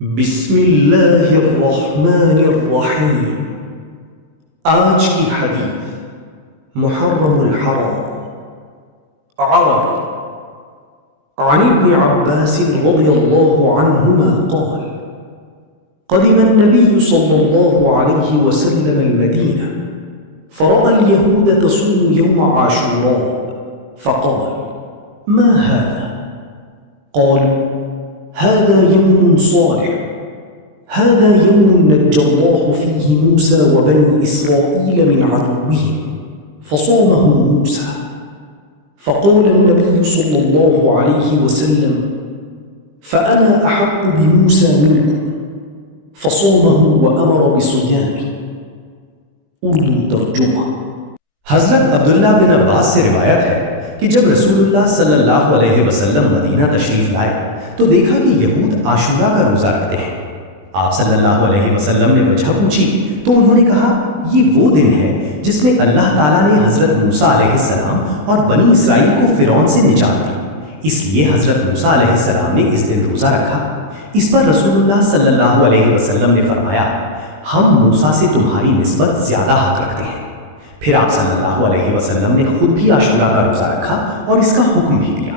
बिस्मिल्लाहिर्रहमानिर्रहीम। आज की हदीस मुहर्रमुल हराम। अरबी अन इब्न अब्बास रज़ियल्लाहु अन्हुमा क़ाल क़दिम अन्नबिय्यु सल्लल्लाहु अलैहि वसल्लम अल-मदीना फ़रअى اليهود تصوم يوم عاشوراء فقال ما هذا؟ قالوا هذا يوم صالح، هذا يوم نجى الله فيه موسى وبني إسرائيل من عدوهم فصامه موسى. فقال النبي صلى الله عليه وسلم فأنا أحق بموسى منكم فصامه وأمر بصيامه. उर्दू तर्जुमा। हज़रत अब्दुल्ला बिन अब्बास से रिवायत है कि जब रसूलुल्लाह सल्लल्लाहु अलैहि वसल्लम मदीना तशरीफ लाए तो देखा कि यहूद आशूरा का रोज़ा रखते हैं। आप सल्लल्लाहु अलैहि वसल्लम ने वजह पूछी तो उन्होंने कहा, ये वो दिन है जिसमें अल्लाह ताला ने हज़रत मूसा अलैहिस्सलाम और बनी इसराइल को फ़िरौन से निजात दी, इसलिए हज़रत मूसा अलैहिस्सलाम ने इस दिन रोज़ा रखा। इस पर रसूलुल्लाह सल्लल्लाहु अलैहि वसल्लम ने फरमाया, हम मूसा से तुम्हारी निस्बत ज़्यादा हक रखते हैं। फिर आप सल्लल्लाहु अलैहि वसल्लम ने खुद भी आशूरा का रोज़ा रखा और इसका हुक्म भी दिया।